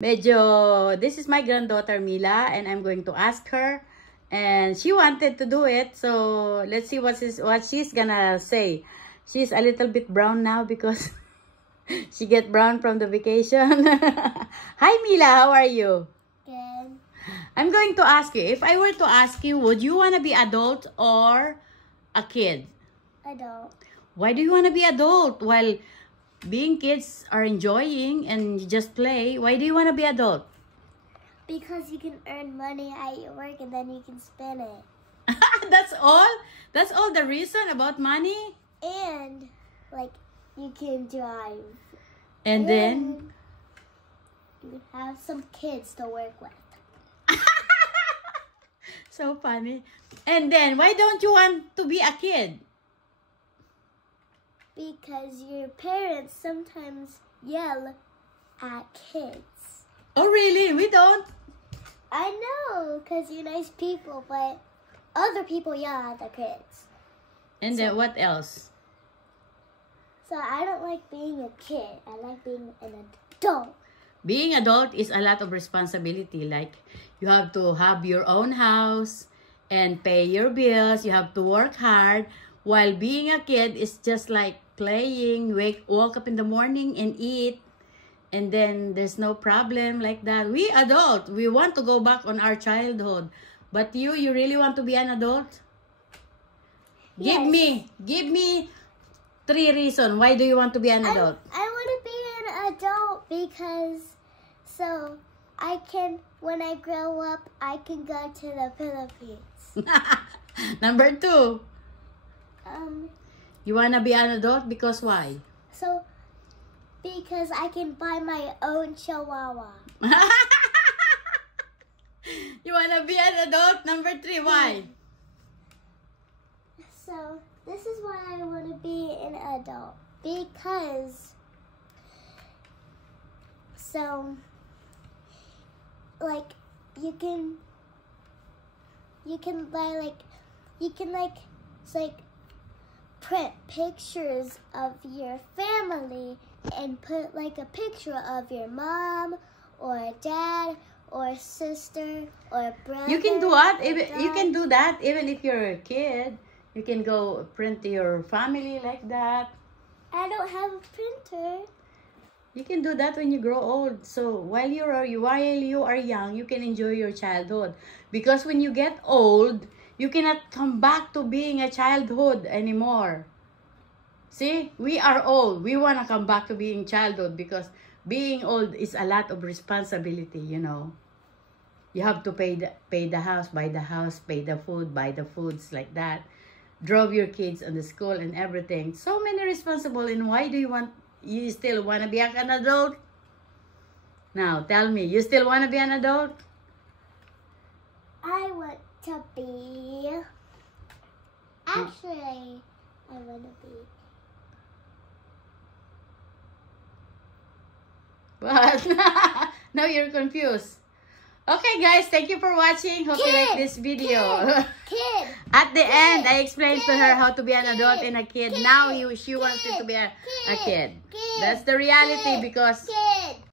This is my granddaughter Mila, and I'm going to ask her, and she wanted to do it, so let's see what she's gonna say. She's a little bit brown now because she get brown from the vacation. Hi Mila, how are you? Good. I'm going to ask you, if I were to ask you, would you want to be adult or a kid? Adult. Why do you want to be adult while being kids are enjoying and you just play? Why do you want to be adult? Because you can earn money at your work and then you can spend it. That's all? That's all the reason about money? And, like, you can drive. And then? You have some kids to work with. So funny. And then, why don't you want to be a kid? Because your parents sometimes yell at kids. Oh, really? We don't. I know, because you're nice people, but other people yell at the kids. And then, what else? So I don't like being a kid. I like being an adult. Being adult is a lot of responsibility. Like, you have to have your own house and pay your bills. You have to work hard. While being a kid is just like playing, wake up in the morning and eat. And then there's no problem like that. We adult, we want to go back on our childhood. But you really want to be an adult? Yes. Give me 3 reasons. Why do you want to be an adult? I want to be an adult because so I can, when I grow up, I can go to the Philippines. Number 2. You want to be an adult because why? So, because I can buy my own chihuahua. You want to be an adult? Number 3, why? So, this is why I want to be an adult. Because, so, like, you can buy, it's like, print pictures of your family and put like a picture of your mom or dad or sister or brother. You can do what? You can do that even if you're a kid. You can go print your family like that. I don't have a printer. You can do that when you grow old. So while you are young, you can enjoy your childhood. Because when you get old, you cannot come back to being a childhood anymore. See, we are old. We want to come back to being childhood because being old is a lot of responsibility, you know. You have to pay the house, buy the house, pay the food, buy the foods like that. Drove your kids on the school and everything. So many responsible. And why do you still want to be an adult? Now, tell me, you still want to be an adult? I want to be. Actually, I want to be. What? Now you're confused. Okay, guys, thank you for watching. Hope you like this video. Kid. At the end, I explained to her how to be an adult and a kid. Now she wants it to be a kid. That's the reality because